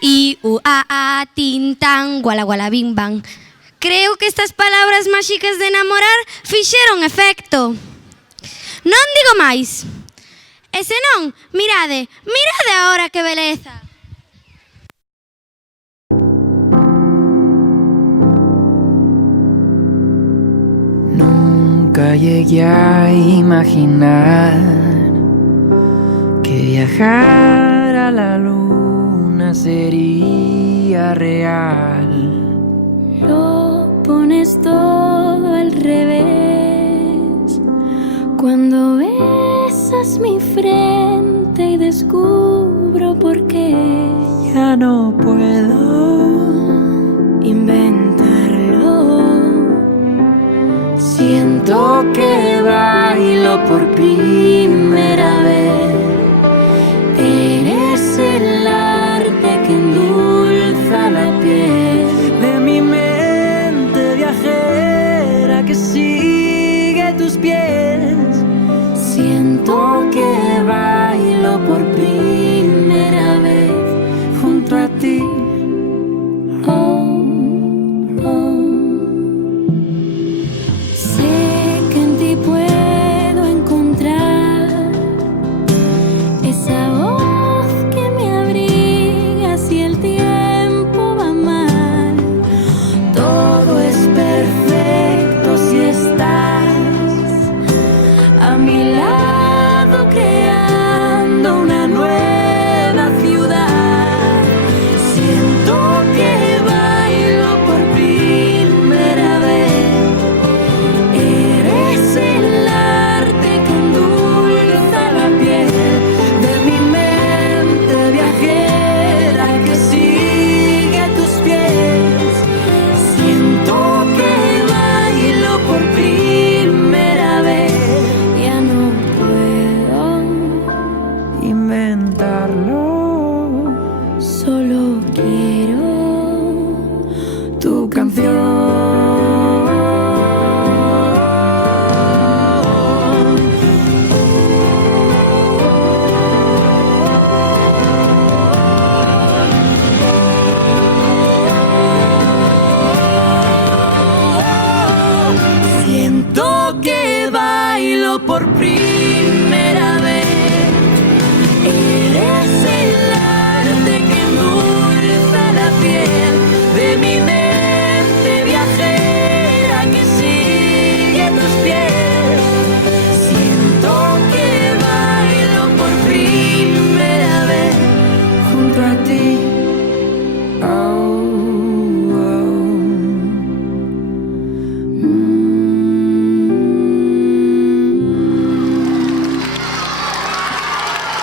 I, U, A, tin, tan, guala, guala, bim, bam. Creo que estas palabras máxicas de enamorar fixeron efecto. Non digo máis. E se non, mirade agora que beleza. Nunca llegué a imaginar que viajar a la luna sería real. Lo pones todo al revés cuando besas mi frente y descubro por qué Ya no puedo inventarlo. Siento que bailo por primera vez. Eres el arte que endulza la piel De mi mente viajera que sigue tus pies. Siento que bailo por primera vez Junto a ti. Oh, oh. Sé que en ti puedo encontrar esa voz que me abriga si el tiempo va mal. Todo es perfecto si estás a mi lado creando una nueva ciudad. Siento que bailo por primera vez. Eres el arte que endulza la piel De mi mente viajera que sigue tus pies. Siento que bailo por primera vez. Ya no puedo Inventarlo. Solo quiero tu Siento que bailo por primera vez. Eres el arte que endulza la piel De mi mente viajera que sigue tus pies. Siento que bailo por primera vez Junto a ti. Oh.